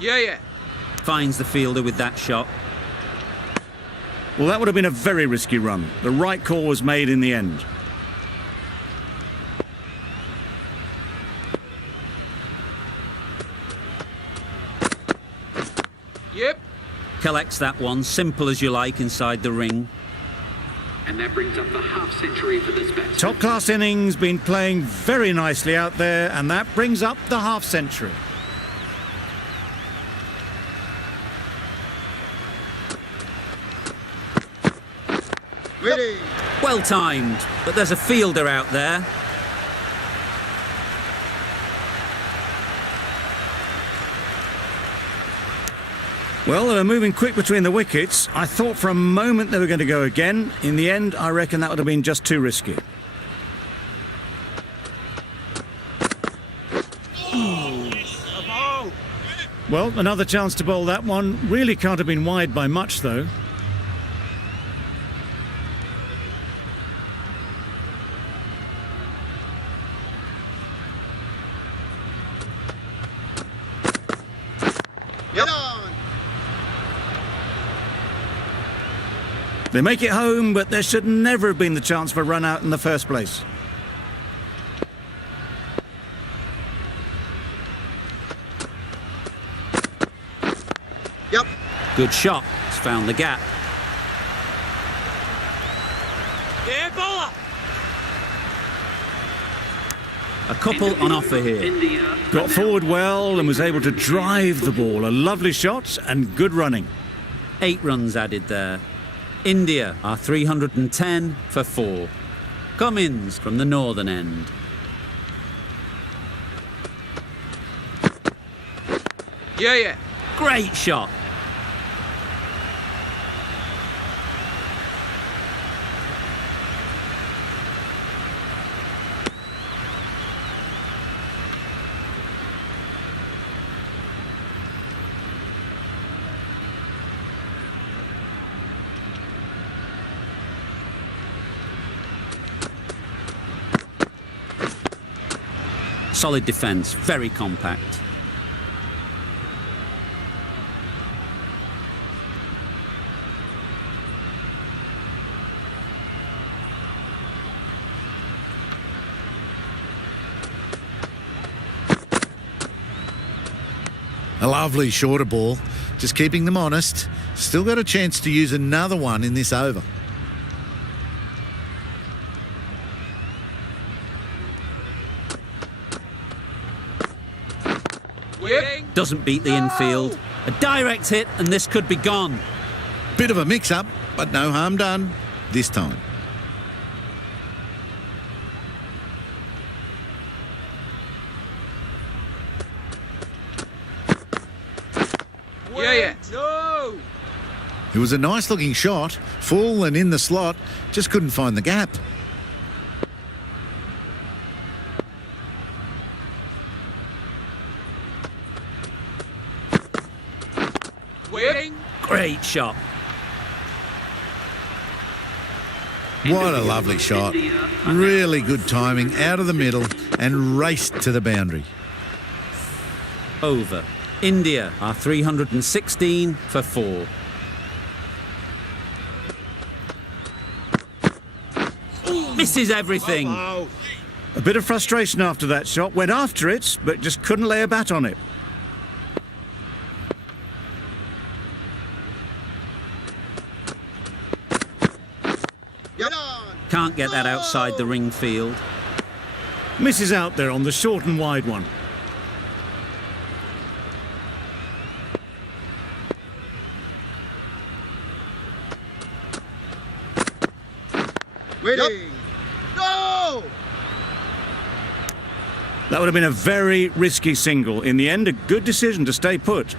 Yeah. Finds the fielder with that shot. Well, that would have been a very risky run. The right call was made in the end. Yep. Collects that one, simple as you like, inside the ring. And that brings up the half-century for this batsman. Top-class innings, been playing very nicely out there, and that brings up the half-century. Ready. Well timed, but there's a fielder out there. Well, they were moving quick between the wickets. I thought for a moment they were going to go again. In the end, I reckon that would have been just too risky. Well, another chance to bowl that one. Really can't have been wide by much, though. They make it home, but there should never have been the chance for a run out in the first place. Yep. Good shot. It's found the gap. Yeah, bowler. A couple on offer here. India. Got forward well and was able to drive the ball. A lovely shot and good running. 8 runs added there. India are 310 for 4. Cummins from the northern end. Yeah. Great shot. Solid defence, very compact. A lovely shorter ball, just keeping them honest. Still got a chance to use another one in this over. Doesn't beat the infield. A direct hit and this could be gone. Bit of a mix-up, but no harm done this time. Yeah. No. It was a nice-looking shot, full and in the slot, just couldn't find the gap. Great shot. What a lovely shot. Really good timing, out of the middle and raced to the boundary. Over. India are 316 for 4. Misses everything. A bit of frustration after that shot. Went after it, but just couldn't lay a bat on it. Can't get that outside the ring field. Misses out there on the short and wide one. Ready. Go! That would have been a very risky single. In the end, a good decision to stay put.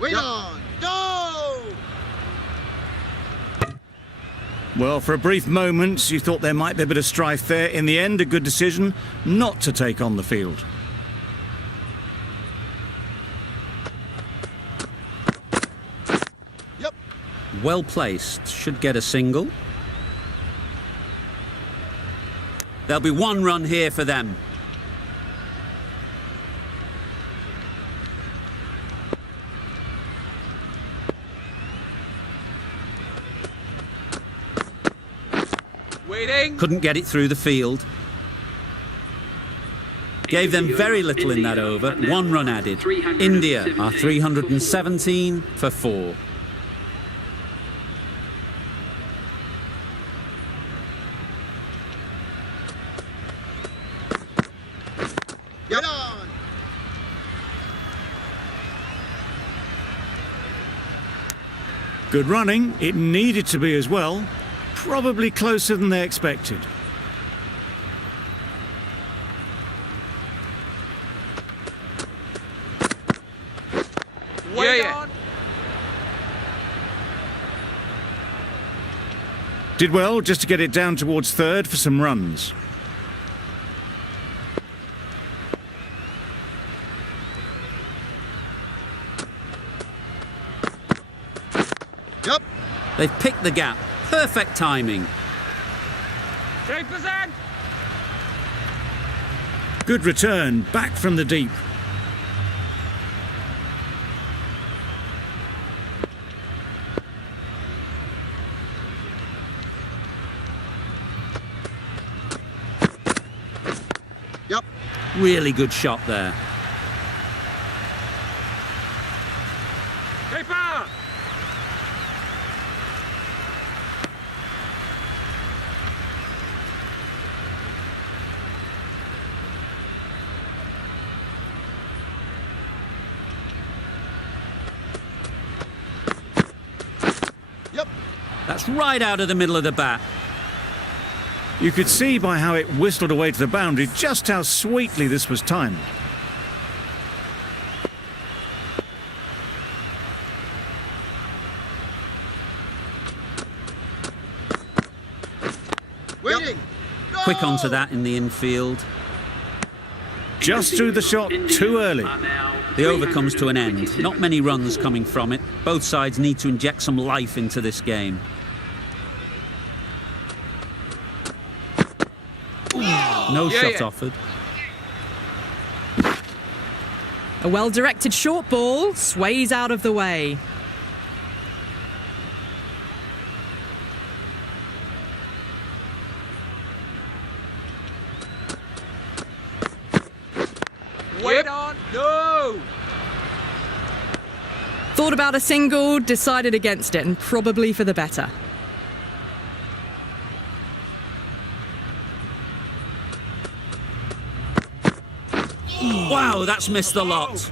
Wait on. Go! Well, for a brief moment, you thought there might be a bit of strife there. In the end, a good decision not to take on the field. Yep. Well placed. Should get a single. There'll be 1 run here for them. Waiting. Couldn't get it through the field. Gave them very little in that over. 1 run added. India are 317 for 4. Get on. Good running. It needed to be as well. Probably closer than they expected. Yeah. Did well just to get it down towards third for some runs. Yep. They've picked the gap. Perfect timing. 3%. Good return, back from the deep. Yep. Really good shot there. Keeper. Yep. That's right out of the middle of the bat. You could see by how it whistled away to the boundary just how sweetly this was timed. Waiting. Quick onto that in the infield. Just threw the shot too early. The over comes to an end. Not many runs coming from it. Both sides need to inject some life into this game. No shot offered. A well-directed short ball sways out of the way. Wait on. No. Thought about a single, decided against it, and probably for the better. Wow, that's missed the lot.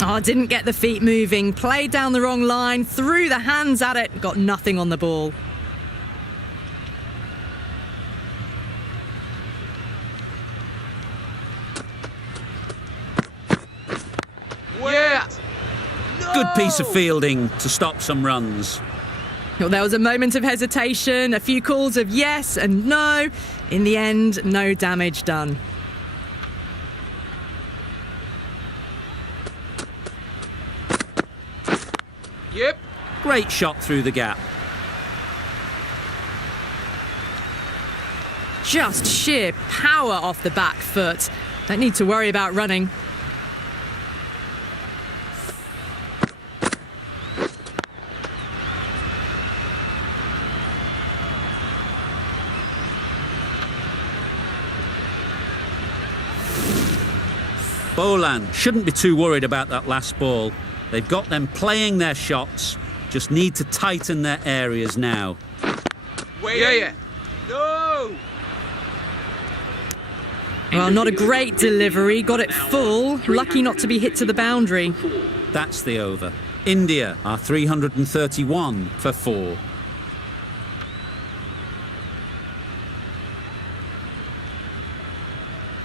Oh, didn't get the feet moving, played down the wrong line, threw the hands at it, got nothing on the ball. Yeah. Good piece of fielding to stop some runs. Well, there was a moment of hesitation, a few calls of yes and no. In the end, no damage done. Yep. Great shot through the gap. Just sheer power off the back foot. Don't need to worry about running. Boland shouldn't be too worried about that last ball. They've got them playing their shots, just need to tighten their areas now. Wait. No. Well, not a great delivery, got it full. Lucky not to be hit to the boundary. That's the over. India are 331 for 4.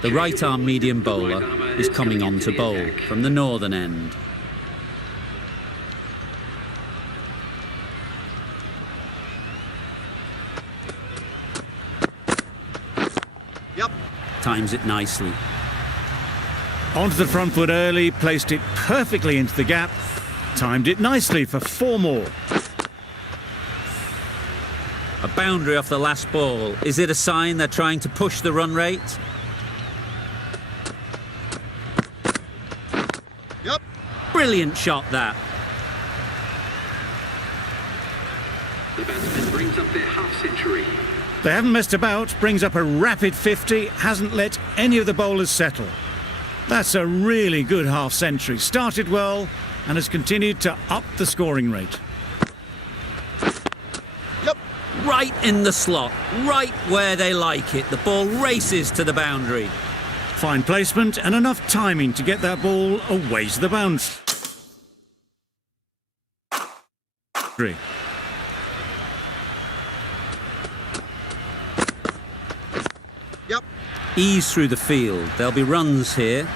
The right-arm medium bowler is coming on to bowl from the northern end. Yep. Times it nicely. Onto the front foot early, placed it perfectly into the gap, timed it nicely for 4 more. A boundary off the last ball. Is it a sign they're trying to push the run rate? Yep. Brilliant shot, that. The batsman brings up their half-century. They haven't messed about, brings up a rapid 50, hasn't let any of the bowlers settle. That's a really good half-century. Started well and has continued to up the scoring rate. Yep. Right in the slot, right where they like it. The ball races to the boundary. Fine placement and enough timing to get that ball away to the boundary. Yep. Ease through the field. There'll be runs here.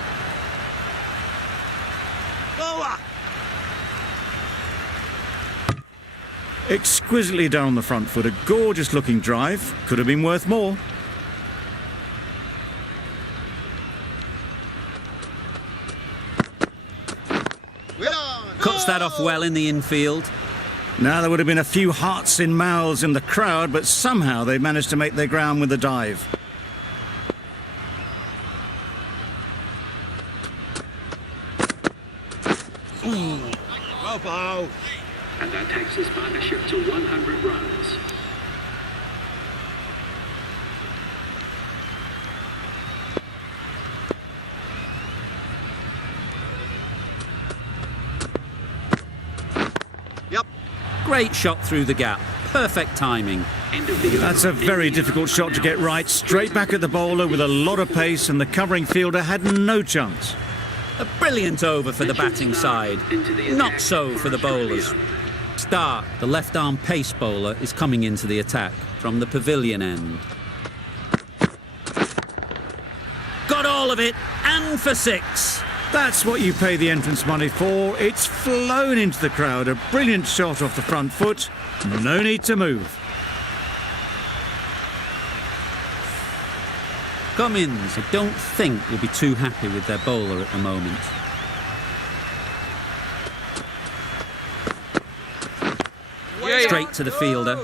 Lower. Exquisitely done on the front foot. A gorgeous looking drive. Could have been worth more. We're on. Cuts that off well in the infield. Now there would have been a few hearts in mouths in the crowd, but somehow they managed to make their ground with the dive. Well bowled. And that takes this partnership to 100 runs. Yep. Great shot through the gap. Perfect timing. End of the over. That's a very difficult shot to get right. Straight back at the bowler with a lot of pace, and the covering fielder had no chance. A brilliant over for the batting side. Not so for the bowlers. Starc, the left-arm pace bowler, is coming into the attack from the pavilion end. Got all of it, and for 6. That's what you pay the entrance money for. It's flown into the crowd. A brilliant shot off the front foot. No need to move. Cummins, I don't think, will be too happy with their bowler at the moment. Straight to the fielder.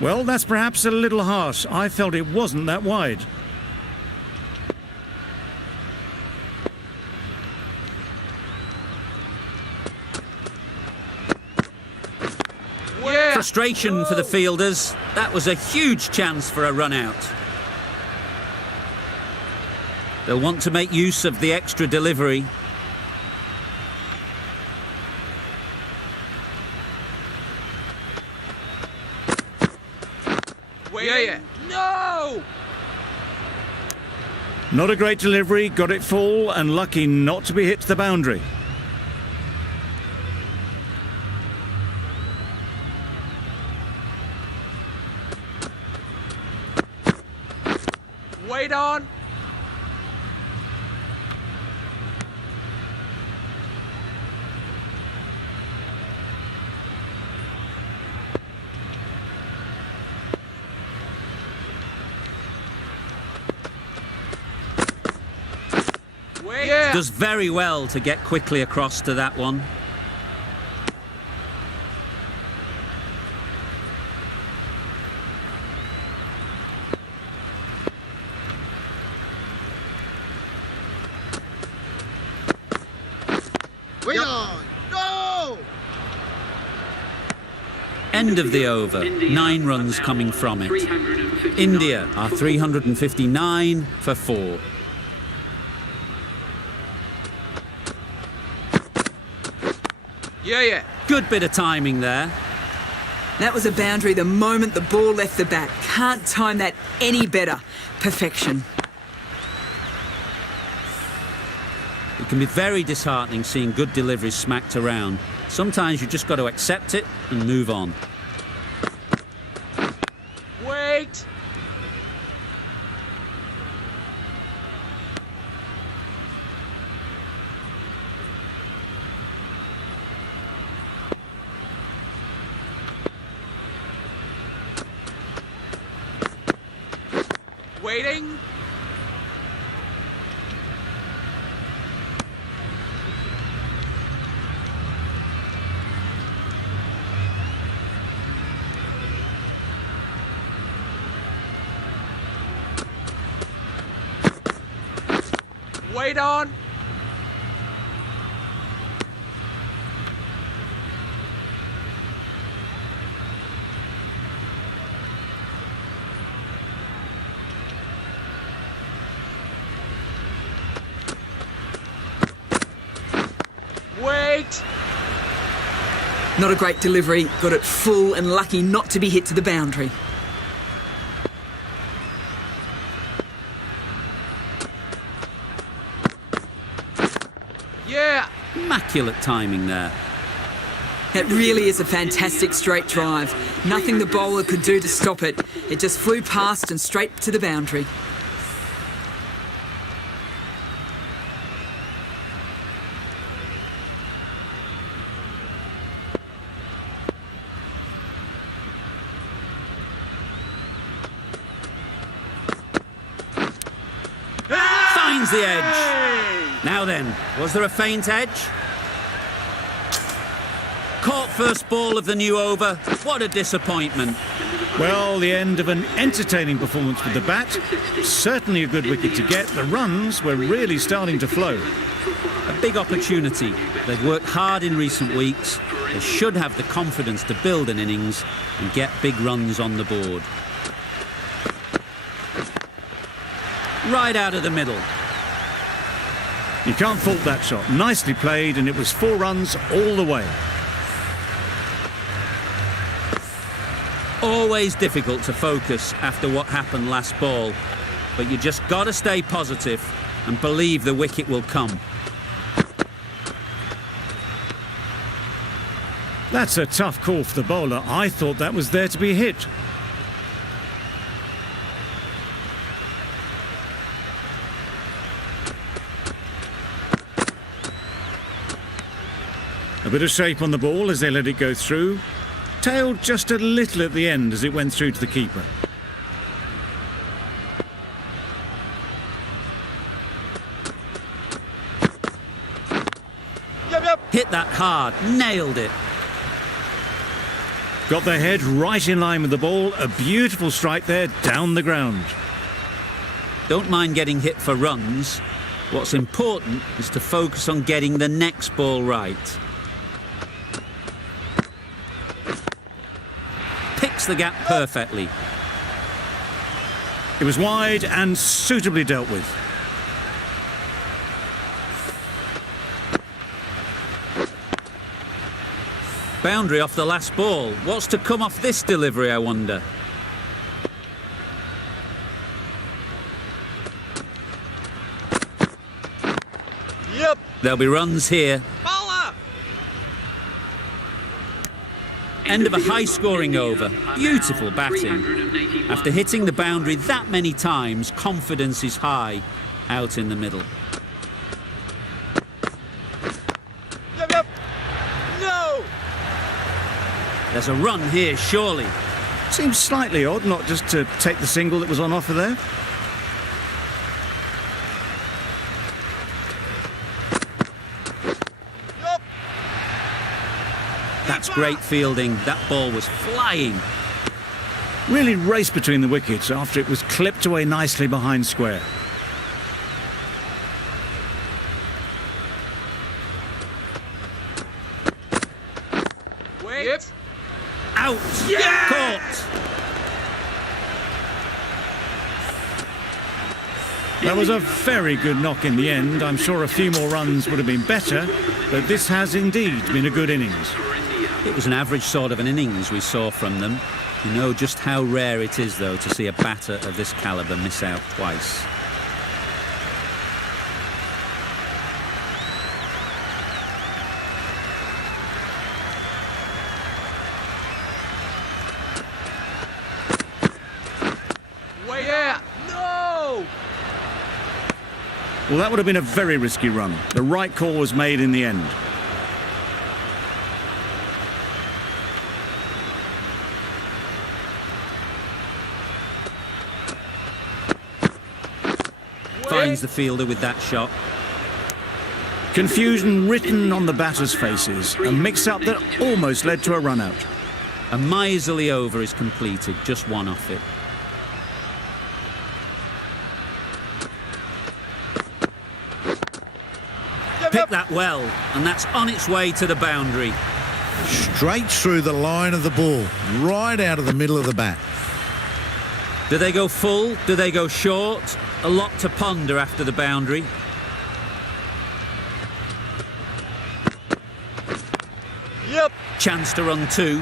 Well, that's perhaps a little harsh. I felt it wasn't that wide. Frustration for the fielders. That was a huge chance for a run out. They'll want to make use of the extra delivery. Yeah. No. Not a great delivery, got it full and lucky not to be hit to the boundary. Wait on. Yeah. Does very well to get quickly across to that one. Wait on. No. End of the over. 9 runs coming from it. India are 359 for 4. Yeah. Good bit of timing there. That was a boundary the moment the ball left the bat. Can't time that any better. Perfection. It can be very disheartening seeing good deliveries smacked around. Sometimes you just got to accept it and move on. Wait. Waiting. Wait on. Wait. Not a great delivery. Got it full and lucky not to be hit to the boundary. Yeah. Immaculate timing there. It really is a fantastic straight drive. Nothing the bowler could do to stop it. It just flew past and straight to the boundary. Finds the edge. Now then, was there a faint edge? Caught first ball of the new over. What a disappointment. Well, the end of an entertaining performance with the bat. Certainly a good wicket to get. The runs were really starting to flow. A big opportunity. They've worked hard in recent weeks. They should have the confidence to build an innings and get big runs on the board. Right out of the middle. You can't fault that shot. Nicely played, and it was 4 runs all the way. Always difficult to focus after what happened last ball, but you just got to stay positive and believe the wicket will come. That's a tough call for the bowler. I thought that was there to be hit. A bit of shape on the ball as they let it go through. Tailed just a little at the end as it went through to the keeper. Hit that hard, nailed it. Got their head right in line with the ball. A beautiful strike there down the ground. Don't mind getting hit for runs. What's important is to focus on getting the next ball right. Picks the gap perfectly. It was wide and suitably dealt with. Boundary off the last ball. What's to come off this delivery, I wonder? Yep. There'll be runs here. Bowler. End of a high-scoring over. Beautiful batting. After hitting the boundary that many times, confidence is high out in the middle. Yep. No. There's a run here, surely. Seems slightly odd not just to take the single that was on offer there. Yep. That's great fielding. That ball was flying. Really raced between the wickets after it was clipped away nicely behind square. Wait. Yep. Out! Yeah! Caught! That was a very good knock in the end. I'm sure a few more runs would have been better, but this has indeed been a good innings. It was an average sort of an innings we saw from them. You know just how rare it is, though, to see a batter of this calibre miss out twice. Wait. Yeah. No. Well, that would have been a very risky run. The right call was made in the end. finds the fielder with that shot. Confusion written on the batters' faces. A mix-up that almost led to a run-out. A miserly over is completed, just one off it. Pick that well, and that's on its way to the boundary. Straight through the line of the ball, right out of the middle of the bat. Do they go full? Do they go short? A lot to ponder after the boundary. Yep. Chance to run two.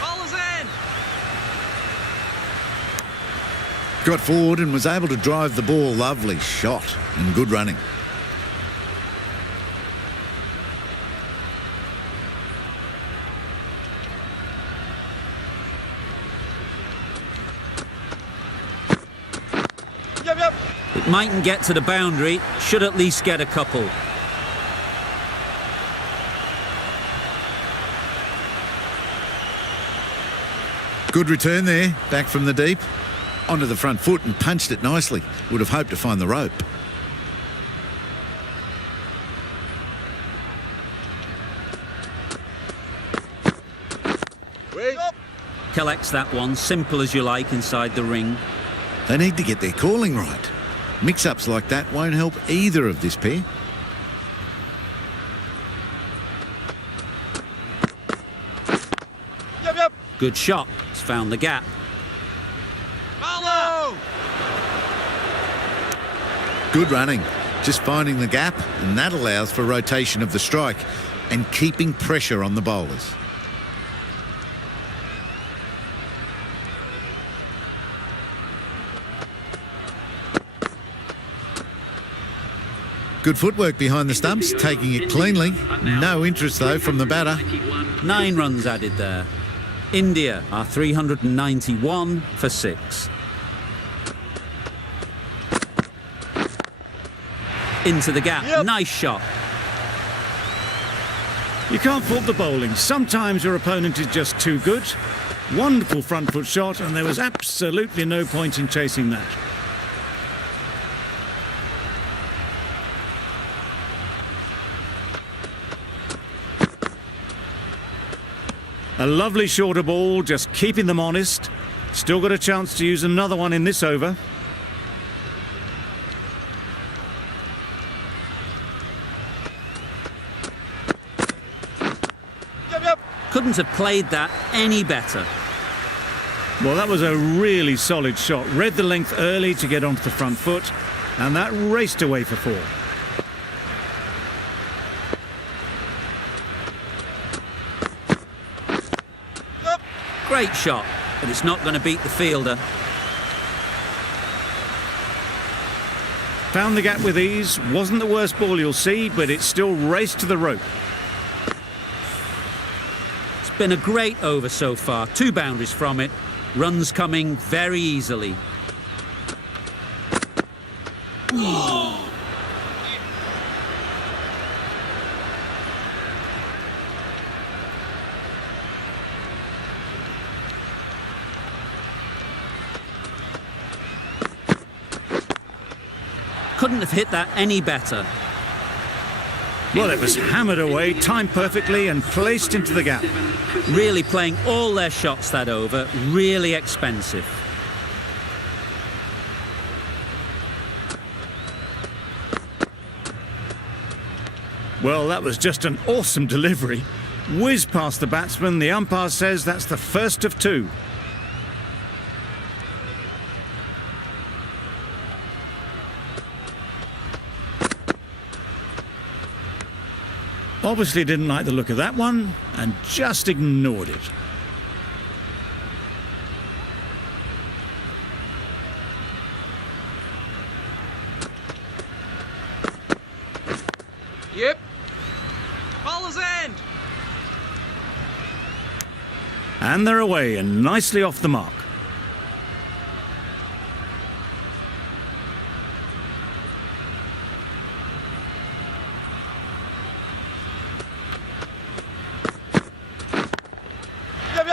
Ball is in. Got forward and was able to drive the ball. Lovely shot and good running. Yep. It mightn't get to the boundary, should at least get a couple. Good return there, back from the deep. Onto the front foot and punched it nicely. Would have hoped to find the rope. Wait. Collects that one, simple as you like, inside the ring. They need to get their calling right. Mix-ups like that won't help either of this pair. Yep. Good shot, it's found the gap. Follow. Good running. Just finding the gap, and that allows for rotation of the strike and keeping pressure on the bowlers. Good footwork behind the stumps, taking it cleanly. No interest, though, from the batter. 9 runs added there. India are 391 for 6. Into the gap. Yep. Nice shot. You can't fault the bowling. Sometimes your opponent is just too good. Wonderful front foot shot, and there was absolutely no point in chasing that. A lovely shorter ball, just keeping them honest. Still got a chance to use another one in this over. Yep. Couldn't have played that any better. Well, that was a really solid shot. Read the length early to get onto the front foot, and that raced away for 4. Great shot, but it's not going to beat the fielder. Found the gap with ease. Wasn't the worst ball you'll see, but it still raced to the rope. It's been a great over so far. 2 boundaries from it. Runs coming very easily. Couldn't have hit that any better. Well, it was hammered away, timed perfectly and placed into the gap. Really playing all their shots that over. Really expensive. Well, that was just an awesome delivery. Whiz past the batsman. The umpire says that's the first of 2. Obviously didn't like the look of that one and just ignored it. Yep. Ball is in. And they're away and nicely off the mark.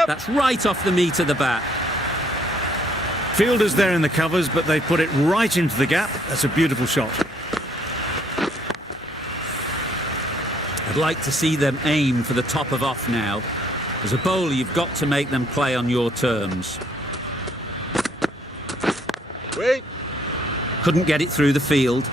That's right off the meat of the bat. Fielders there in the covers, but they put it right into the gap. That's a beautiful shot. I'd like to see them aim for the top of off now. As a bowler, you've got to make them play on your terms. Wait. Couldn't get it through the field.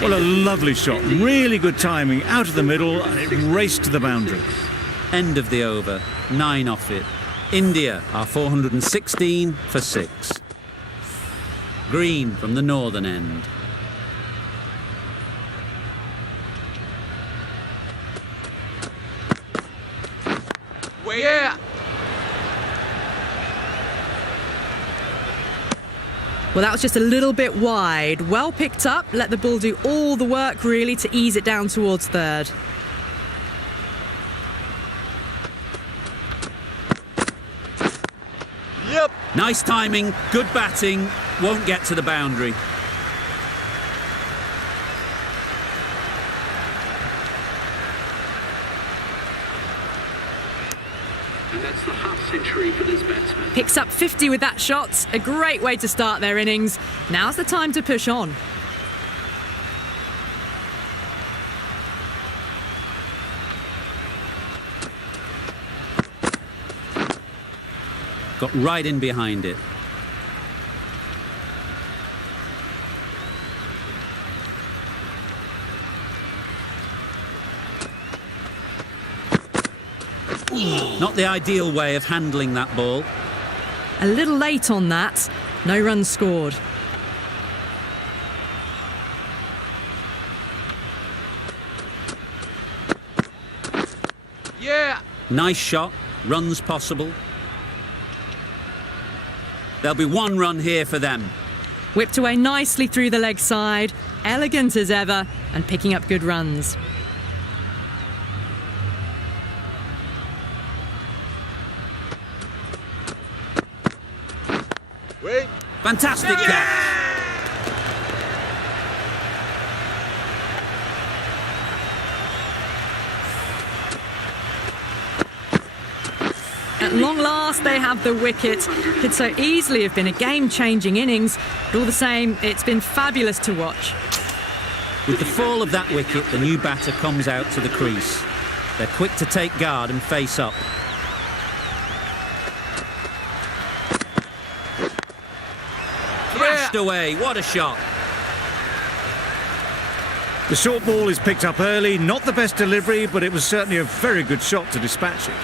Well, a lovely shot. Really good timing. Out of the middle, and it raced to the boundary. End of the over. 9 off it. India are 416 for 6. Green from the northern end. Wait. Yeah. Well, that was just a little bit wide. Well picked up. Let the ball do all the work, really, to ease it down towards third. Yep. Nice timing, good batting, won't get to the boundary. And that's the half-century for this batsman. Picks up 50 with that shot. A great way to start their innings. Now's the time to push on. Got right in behind it. Not the ideal way of handling that ball. A little late on that. No runs scored. Yeah. Nice shot, runs possible. There'll be 1 run here for them. Whipped away nicely through the leg side. Elegant as ever and picking up good runs. Wait. Fantastic catch. At long last, they have the wicket. Could so easily have been a game-changing innings, but all the same, it's been fabulous to watch. With the fall of that wicket, the new batter comes out to the crease. They're quick to take guard and face up. Thrashed away, what a shot. The short ball is picked up early. Not the best delivery, but it was certainly a very good shot to dispatch it.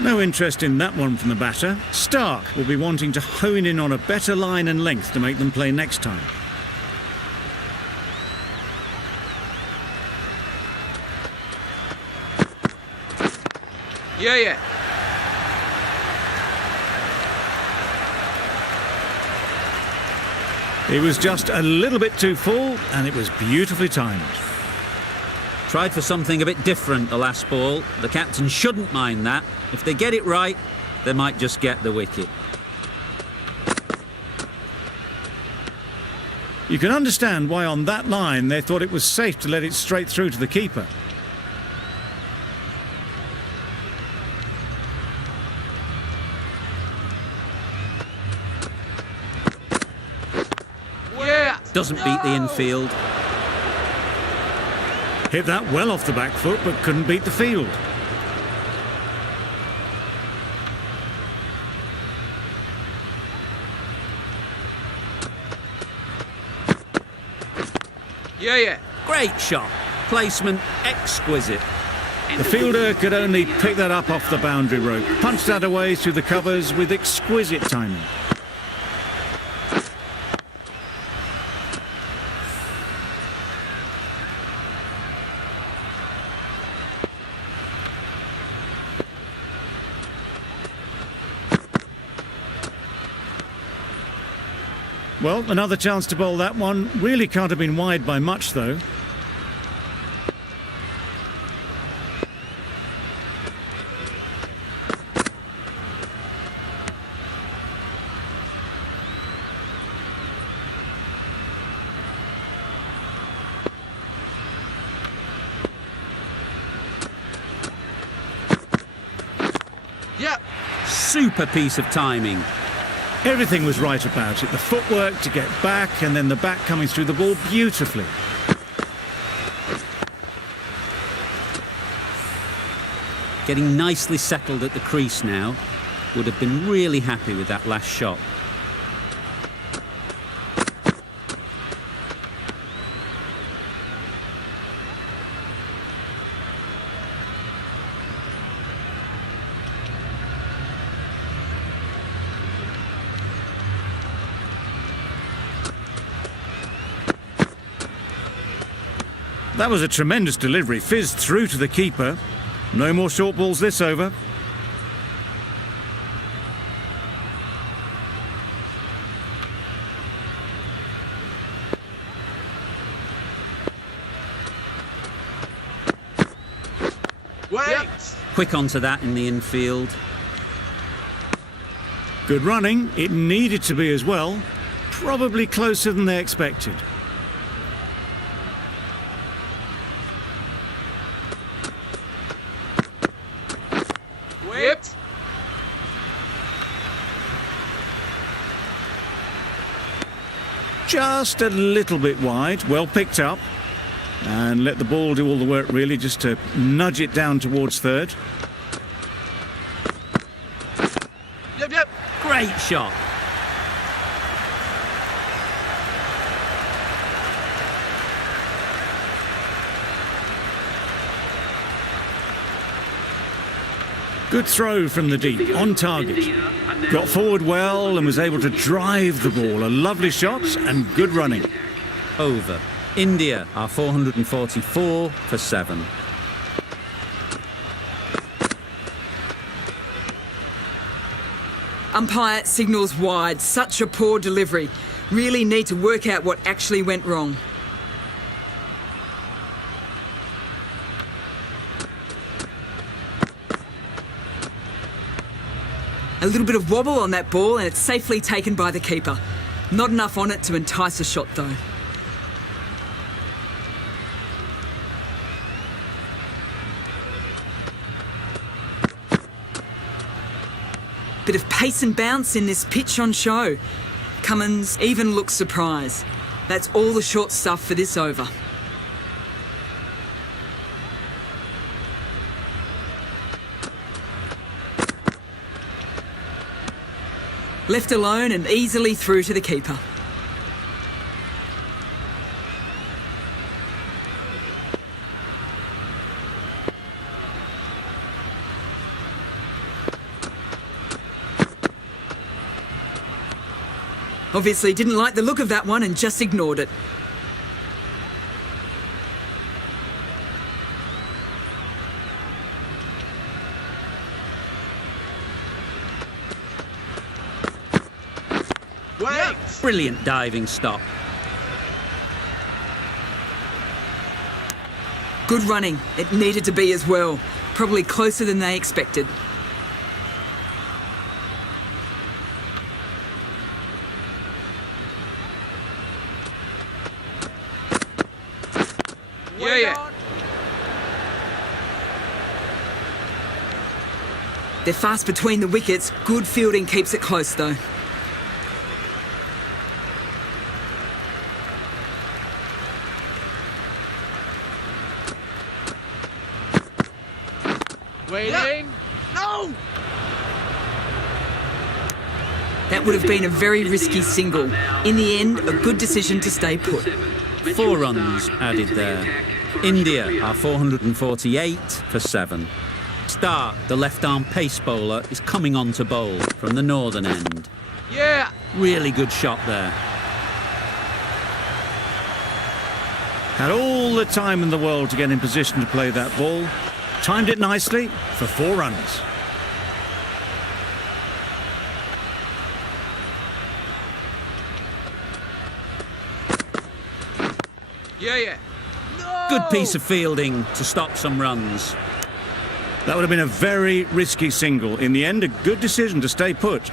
No interest in that one from the batter. Starc will be wanting to hone in on a better line and length to make them play next time. Yeah. It was just a little bit too full, and it was beautifully timed. Tried for something a bit different the last ball. The captain shouldn't mind that. If they get it right, they might just get the wicket. You can understand why on that line they thought it was safe to let it straight through to the keeper. Yeah. Doesn't beat the infield. Hit that well off the back foot, but couldn't beat the field. Yeah. Great shot. Placement exquisite. The fielder could only pick that up off the boundary rope. Punched that away through the covers with exquisite timing. Well, another chance to bowl that one. Really can't have been wide by much, though. Yeah. Super piece of timing. Everything was right about it. The footwork to get back and then the bat coming through the ball beautifully. Getting nicely settled at the crease now. Would have been really happy with that last shot. That was a tremendous delivery. Fizzed through to the keeper. No more short balls this over. Wait. Yep. Quick onto that in the infield. Good running. It needed to be as well. Probably closer than they expected. Whipped. Just a little bit wide. Well picked up. And let the ball do all the work, really, just to nudge it down towards third. Yep. Great shot. Good throw from the deep, on target. Got forward well and was able to drive the ball. A lovely shot and good running. Over. India are 444 for 7. Umpire signals wide. Such a poor delivery. Really need to work out what actually went wrong. A little bit of wobble on that ball and it's safely taken by the keeper. Not enough on it to entice a shot though. Bit of pace and bounce in this pitch on show. Cummins even looks surprised. That's all the short stuff for this over. Left alone and easily through to the keeper. Obviously didn't like the look of that one and just ignored it. Wait. Brilliant diving stop. Good running. It needed to be as well. Probably closer than they expected. Yeah. They're fast between the wickets. Good fielding keeps it close though. Waiting. Yeah. No. That would have been a very risky single. In the end, a good decision to stay put. 4 runs added there. India are 448 for 7. Starc, the left-arm pace bowler, is coming on to bowl from the northern end. Yeah. Really good shot there. Had all the time in the world to get in position to play that ball. Timed it nicely for 4 runs. Yeah, yeah. No! Good piece of fielding to stop some runs. That would have been a very risky single. In the end, a good decision to stay put.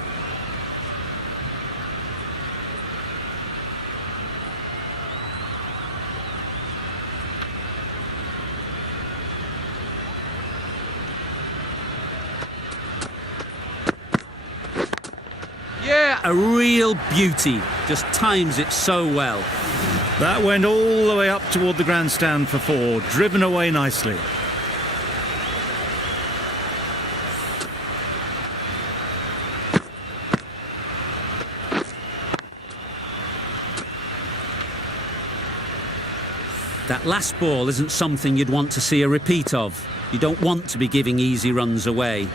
Yeah! A real beauty. Just times it so well. That went all the way up toward the grandstand for 4, driven away nicely. That last ball isn't something you'd want to see a repeat of. You don't want to be giving easy runs away.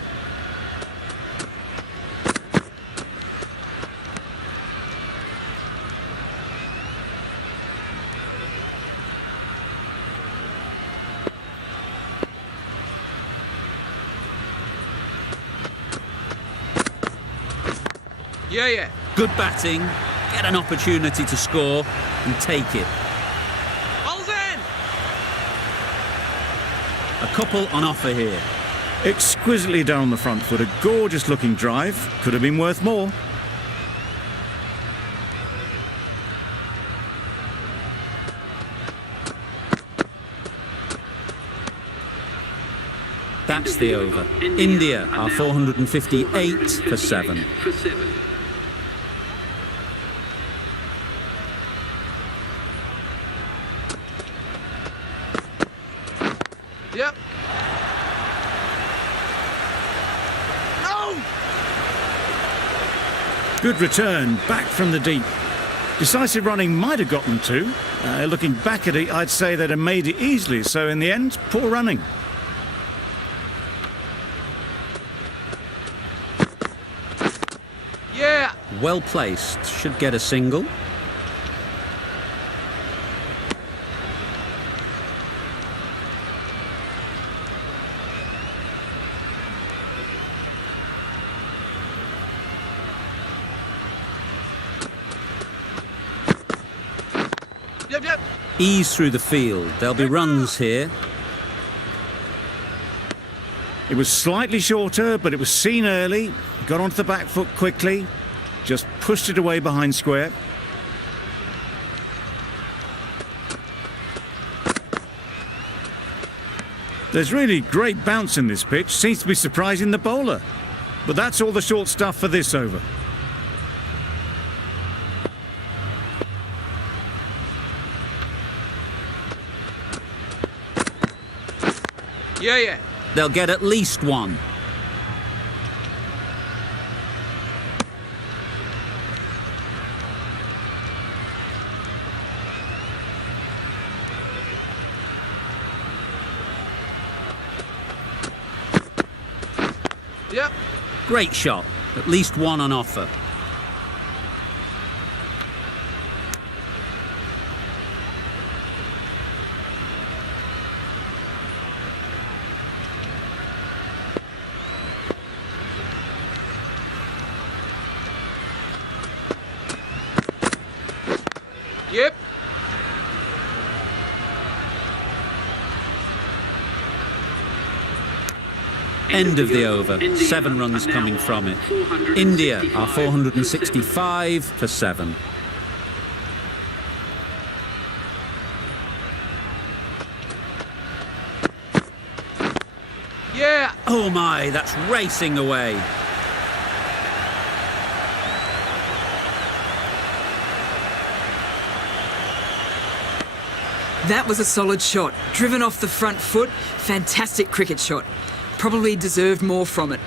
Yeah, yeah. Good batting, get an opportunity to score and take it. Ball's in! A couple on offer here. Exquisitely done on the front foot. A gorgeous looking drive. Could have been worth more. That's the over. India are 458 for 7. Yep. No! Good return, back from the deep. Decisive running might have got them to. Looking back at it, I'd say they'd have made it easily. So in the end, poor running. Yeah! Well placed, should get a single. Yep, yep. Ease through the field. There'll be runs here. It was slightly shorter, but it was seen early. Got onto the back foot quickly. Just pushed it away behind square. There's really great bounce in this pitch. Seems to be surprising the bowler. But that's all the short stuff for this over. Yeah, yeah. They'll get at least one. Yep. Great shot. At least one on offer. Yep. End of the over. 7 runs coming from it. India are 465 for 7. Yeah. Oh my, that's racing away. That was a solid shot. Driven off the front foot. Fantastic cricket shot. Probably deserved more from it.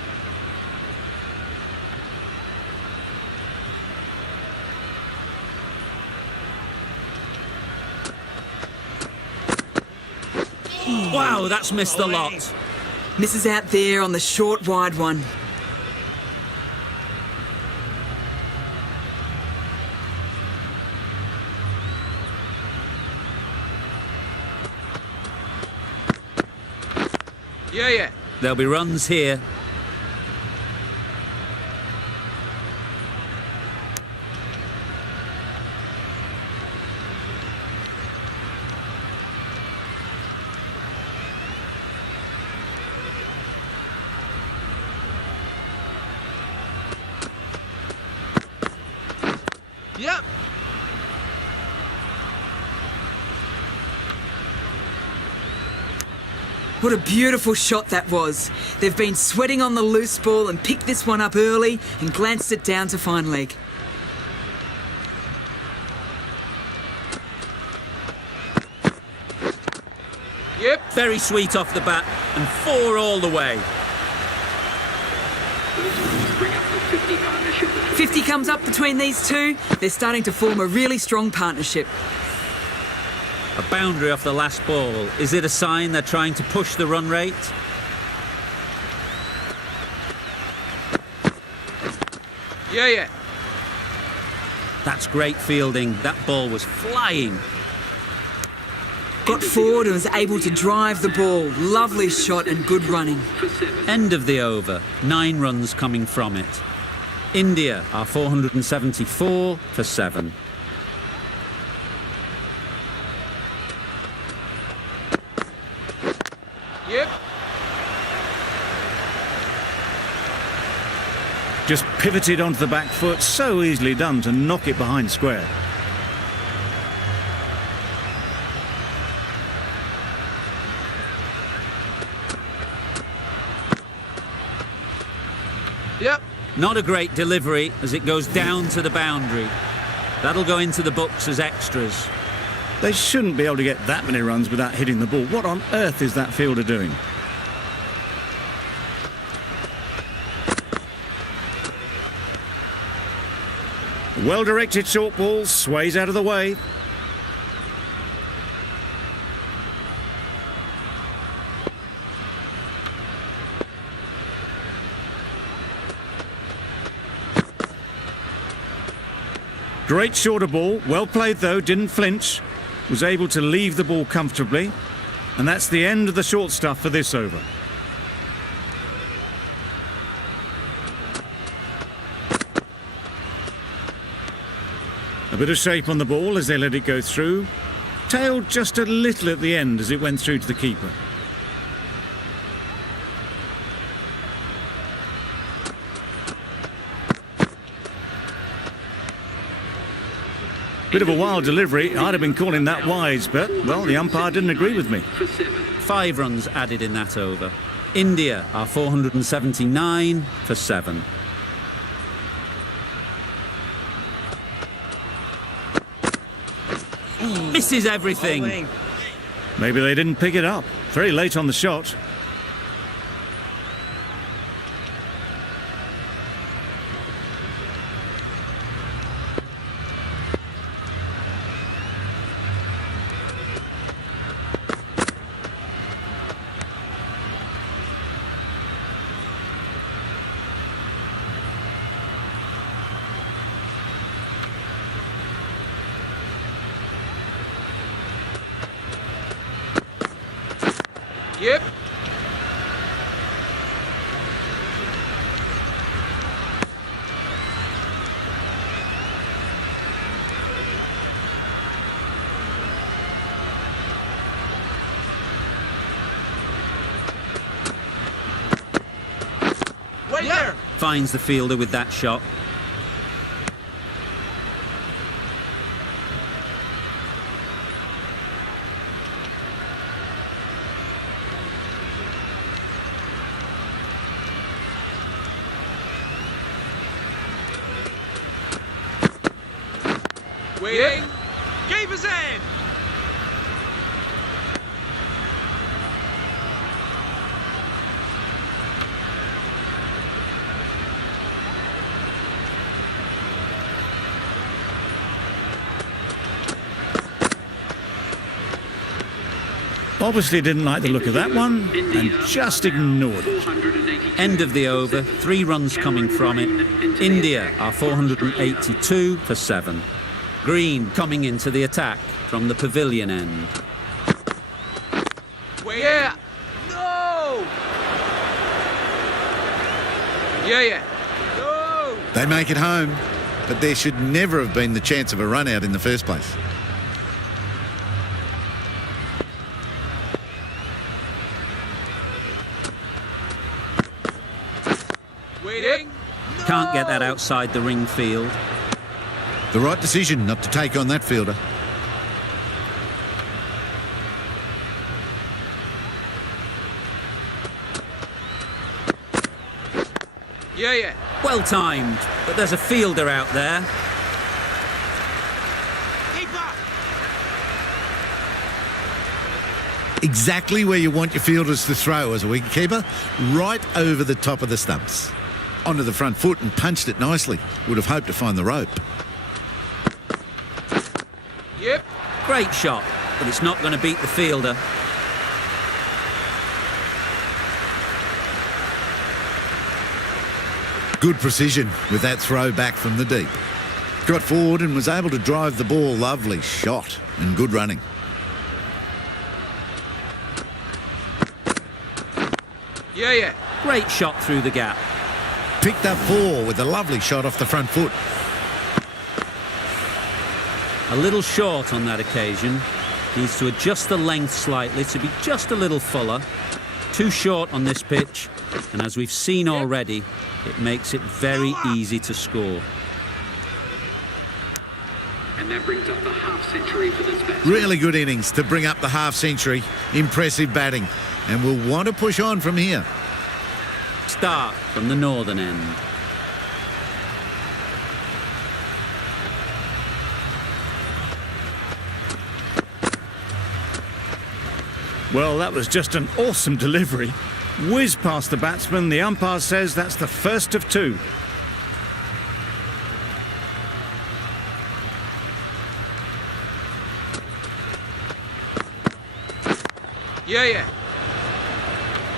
Wow, that's missed a lot. Misses out there on the short, wide one. Yeah, yeah. There'll be runs here. Yep. What a beautiful shot that was. They've been sweating on the loose ball and picked this one up early and glanced it down to fine leg. Yep. Very sweet off the bat and 4 all the way. 50 comes up between these two. They're starting to form a really strong partnership. A boundary off the last ball. Is it a sign they're trying to push the run rate? Yeah. That's great fielding. That ball was flying. Got forward and was able to drive the ball. Lovely shot and good running. End of the over. 9 runs coming from it. India are 474 for 7. Yep. Just pivoted onto the back foot, so easily done to knock it behind square. Yep. Not a great delivery as it goes down to the boundary. That'll go into the books as extras. They shouldn't be able to get that many runs without hitting the ball. What on earth is that fielder doing? A well-directed short ball sways out of the way. Great shorter ball, well played though, didn't flinch, was able to leave the ball comfortably, and that's the end of the short stuff for this over. A bit of shape on the ball as they let it go through, tailed just a little at the end as it went through to the keeper. Bit of a wild delivery. I'd have been calling that wise, but, well, the umpire didn't agree with me. 5 runs added in that over. India are 479 for 7. Misses everything. Maybe they didn't pick it up. Very late on the shot. Yep. Wait there. Finds the fielder with that shot. Waiting. Gave his end. Obviously didn't like the look of that one and just ignored it. End of the over. 3 runs coming from it. India are 482 for 7. Green coming into the attack from the pavilion end. Yeah. No. Yeah. No. They make it home, but there should never have been the chance of a run out in the first place. Waiting. Can't get that outside the ring field. The right decision not to take on that fielder. Yeah, yeah. Well timed, but there's a fielder out there. Keeper. Exactly where you want your fielders to throw as a wicketkeeper, right over the top of the stumps. Onto the front foot and punched it nicely. Would have hoped to find the rope. Yep. Great shot, but it's not going to beat the fielder. Good precision with that throw back from the deep. Got forward and was able to drive the ball. Lovely shot and good running. Yeah, yeah. Great shot through the gap. Picked up 4 with a lovely shot off the front foot. A little short on that occasion. Needs to adjust the length slightly to be just a little fuller. Too short on this pitch, and as we've seen already, it makes it very easy to score. And that brings up the half century for this batsman. Really good innings to bring up the half century. Impressive batting, and will want to push on from here. Starc from the northern end. Well, that was just an awesome delivery. Whiz past the batsman. The umpire says that's the first of 2. Yeah, yeah.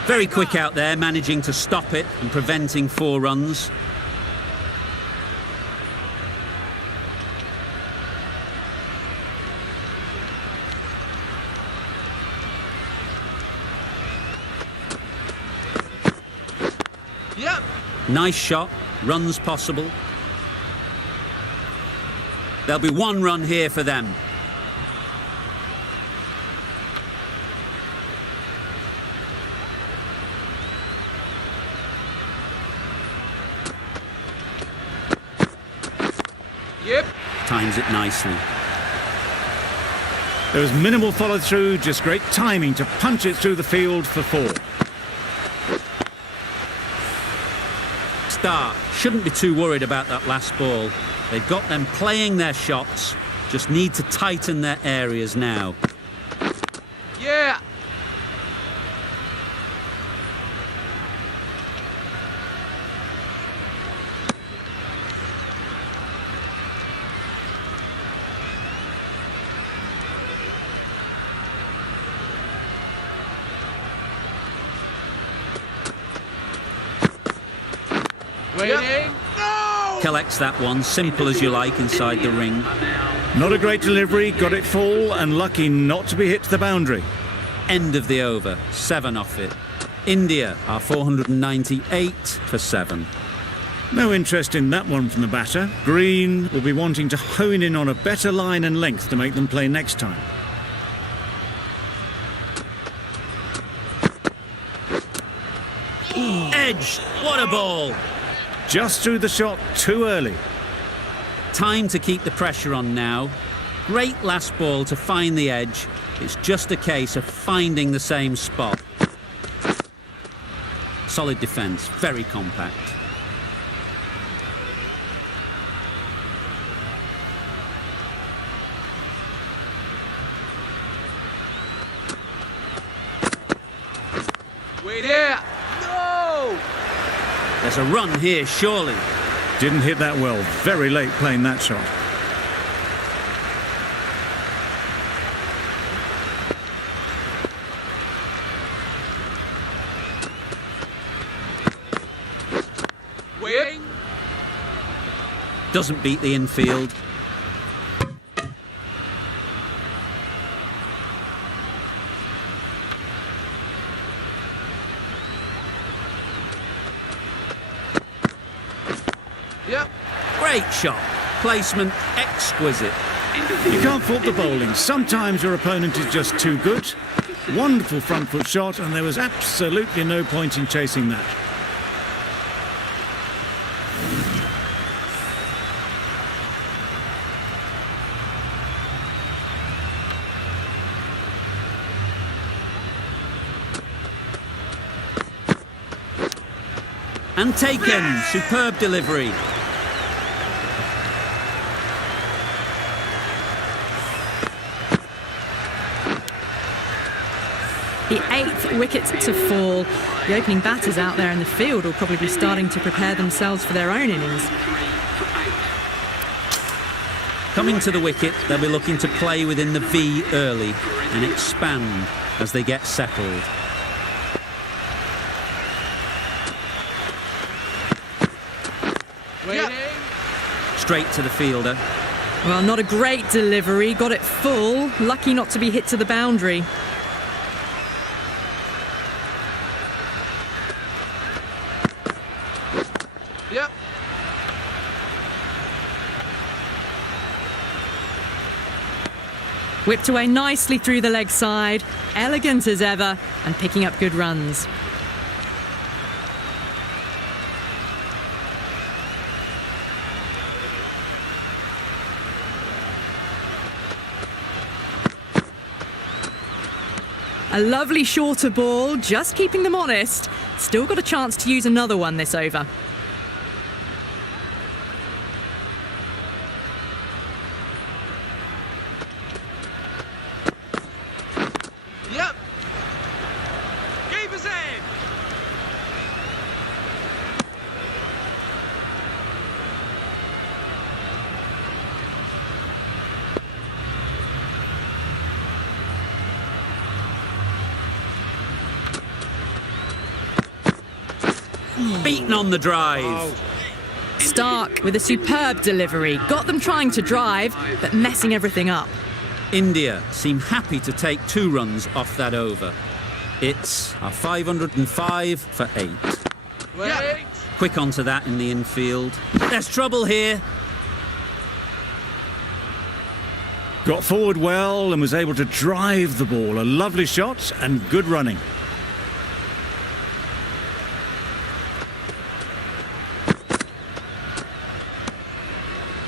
Very quick out there, managing to stop it and preventing 4 runs. Yep. Nice shot, runs possible. There'll be 1 run here for them. Yep. Times it nicely. There was minimal follow-through, just great timing to punch it through the field for 4. Starc shouldn't be too worried about that last ball. They've got them playing their shots, just need to tighten their areas now. Yeah. Waiting. No! Collects that one, simple as you like, inside the ring. Not a great delivery, got it full and lucky not to be hit to the boundary. End of the over, 7 off it. India are 498 for 7. No interest in that one from the batter. Green will be wanting to hone in on a better line and length to make them play next time. Edge, what a ball! Just threw the shot too early. Time to keep the pressure on now. Great last ball to find the edge. It's just a case of finding the same spot. Solid defence, very compact. Wait. Yeah. No! There's a run here, surely. Didn't hit that well. Very late playing that shot. Waiting. Doesn't beat the infield. Yep. Great shot. Placement exquisite. You can't fault the bowling. Sometimes your opponent is just too good. Wonderful front foot shot, and there was absolutely no point in chasing that. And taken. Superb delivery. The 8th wicket to fall. The opening batters out there in the field will probably be starting to prepare themselves for their own innings. Coming to the wicket, they'll be looking to play within the V early and expand as they get settled. Waiting. Straight to the fielder. Well, not a great delivery. Got it full. Lucky not to be hit to the boundary. Yep. Whipped away nicely through the leg side. Elegant as ever and picking up good runs. A lovely shorter ball, just keeping them honest. Still got a chance to use another one this over. Yep. Keeper's in. Beaten on the drive. Starc with a superb delivery. Got them trying to drive, but messing everything up. India seem happy to take 2 runs off that over. It's a 505 for 8. Wait. Quick onto that in the infield. There's trouble here. Got forward well and was able to drive the ball. A lovely shot and good running.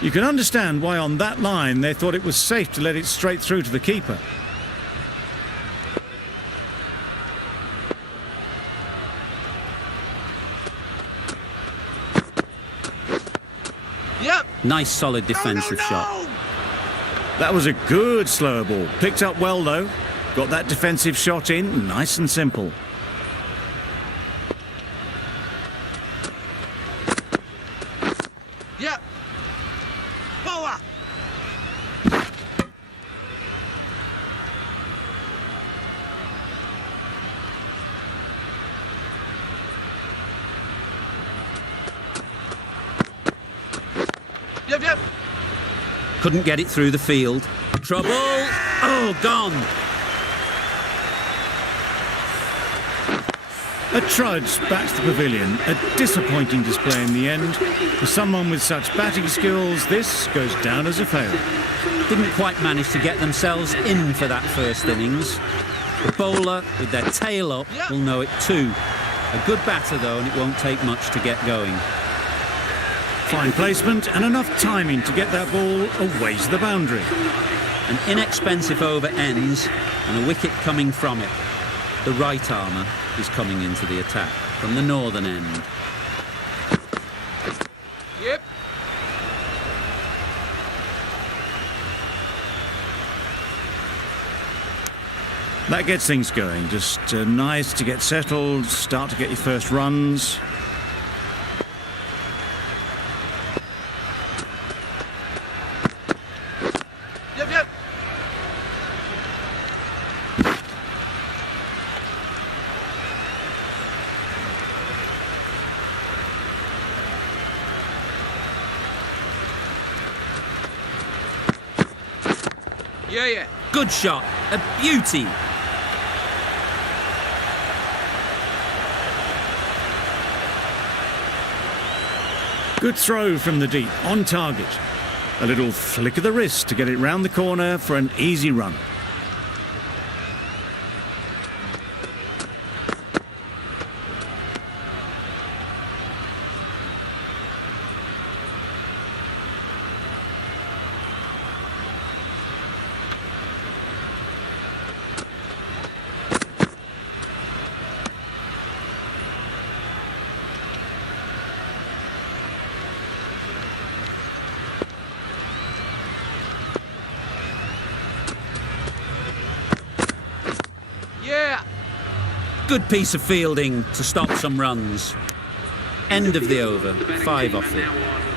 You can understand why on that line they thought it was safe to let it straight through to the keeper. Yep. Nice solid defensive shot. That was a good slower ball. Picked up well though. Got that defensive shot in, nice and simple. Yep. Bowler. Yep. Couldn't get it through the field. Trouble. Oh, gone. A trudge back to the pavilion. A disappointing display in the end. For someone with such batting skills, this goes down as a fail. Didn't quite manage to get themselves in for that first innings. The bowler, with their tail up, will know it too. A good batter, though, and it won't take much to get going. Fine placement and enough timing to get that ball away to the boundary. An inexpensive over ends, and a wicket coming from it. The right armour is coming into the attack from the northern end. Yep. That gets things going. Just nice to get settled, start to get your first runs. Yep. Yeah. Good shot. A beauty. Good throw from the deep, on target. A little flick of the wrist to get it round the corner for an easy run. Good piece of fielding to stop some runs. End of the over, 5 off it.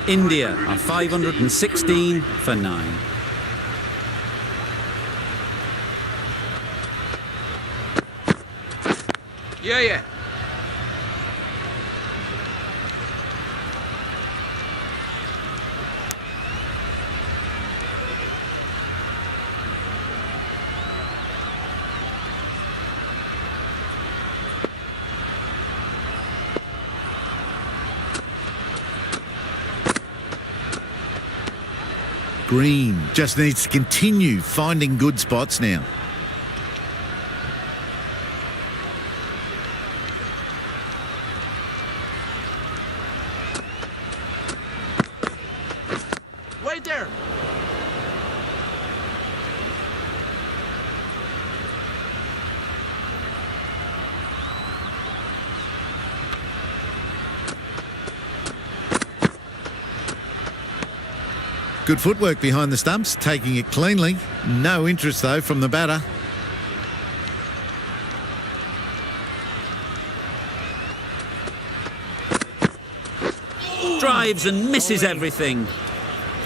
India are 516 for 9. Yeah, yeah. Green just needs to continue finding good spots now. Wait there. Good footwork behind the stumps, taking it cleanly. No interest, though, from the batter. Drives and misses everything.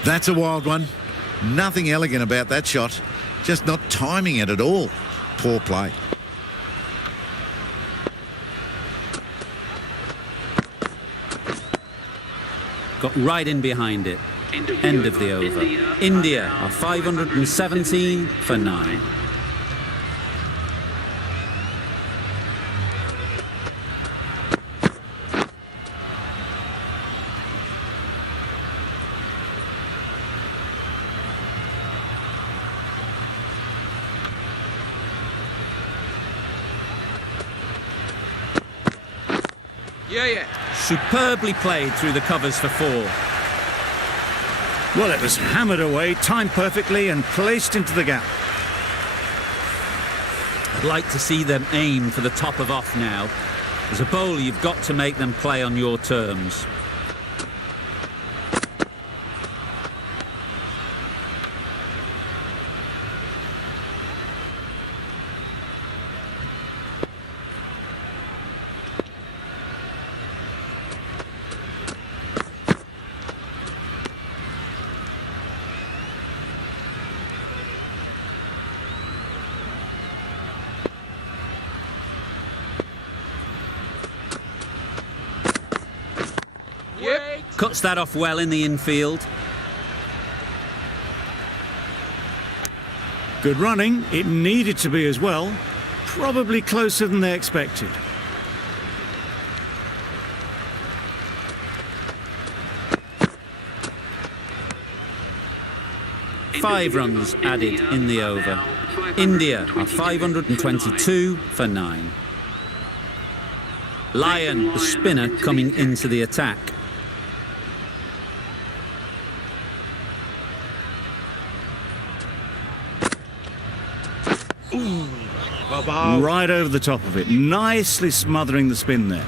That's a wild one. Nothing elegant about that shot. Just not timing it at all. Poor play. Got right in behind it. End of the over. India are 517 for 9. Yeah, yeah. Superbly played through the covers for 4. Well, it was hammered away, timed perfectly and placed into the gap. I'd like to see them aim for the top of off now. As a bowler, you've got to make them play on your terms. Cuts that off well in the infield. Good running. It needed to be as well. Probably closer than they expected. Five runs added in the over. India are 522 for 9. Lyon, the spinner, coming into the attack. Right over the top of it, nicely smothering the spin there.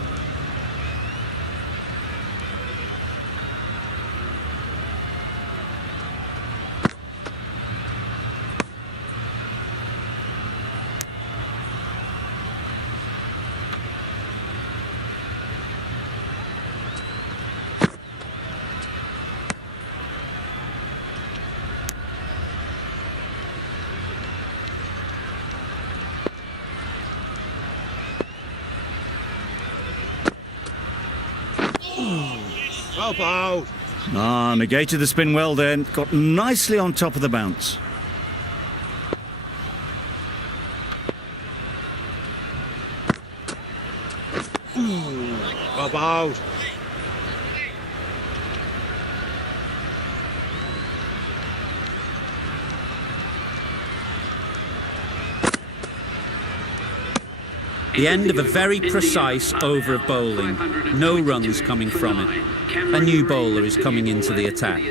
Negated the spin well then, got nicely on top of the bounce. Out. The end of a very precise over of bowling. No runs coming from it. A new bowler is coming into the attack.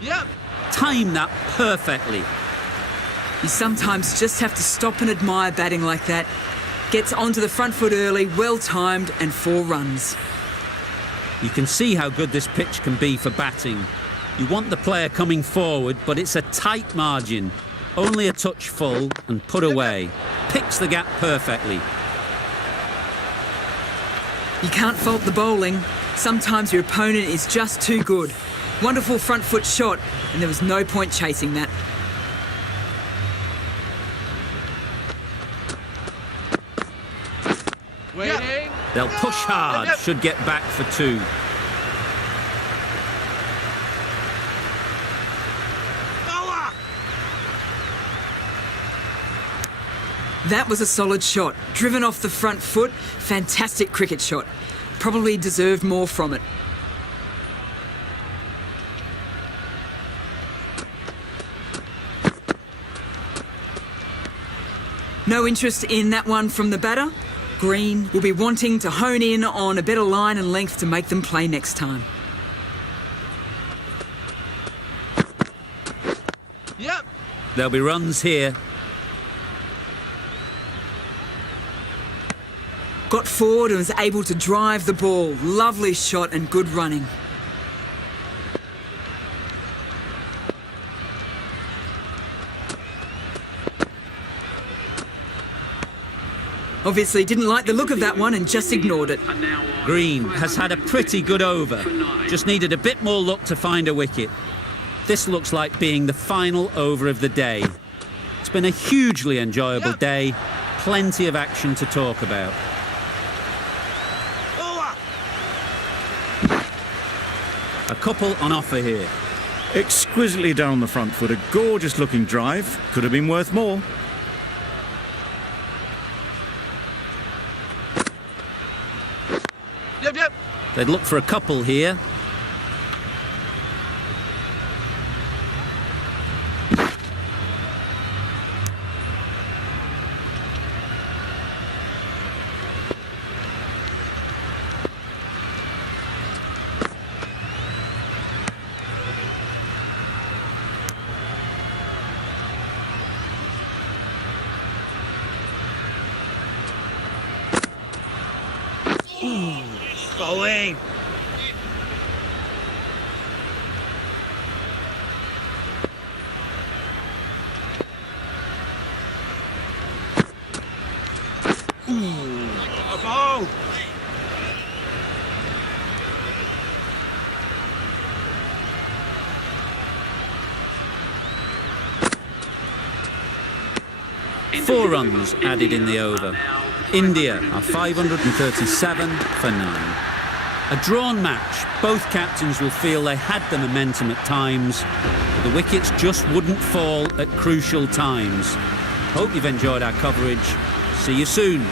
Yep. Time that perfectly. You sometimes just have to stop and admire batting like that. Gets onto the front foot early, well timed, and 4 runs. You can see how good this pitch can be for batting. You want the player coming forward, but it's a tight margin. Only a touch full and put away. Picks the gap perfectly. You can't fault the bowling. Sometimes your opponent is just too good. Wonderful front foot shot, and there was no point chasing that. Waiting. They'll push hard, should get back for 2. Bowler. That was a solid shot. Driven off the front foot. Fantastic cricket shot. Probably deserved more from it. No interest in that one from the batter. Green will be wanting to hone in on a better line and length to make them play next time. Yep. There'll be runs here. Got forward and was able to drive the ball. Lovely shot and good running. Obviously didn't like the look of that one and just ignored it. Green has had a pretty good over. Just needed a bit more luck to find a wicket. This looks like being the final over of the day. It's been a hugely enjoyable day. Plenty of action to talk about. Bowler. A couple on offer here. Exquisitely down the front foot. A gorgeous looking drive. Could have been worth more. Yep. They'd look for a couple here. Bowling. A ball. Four runs added in the over. India are 537 for 9. A drawn match. Both captains will feel they had the momentum at times, but the wickets just wouldn't fall at crucial times. Hope you've enjoyed our coverage. See you soon.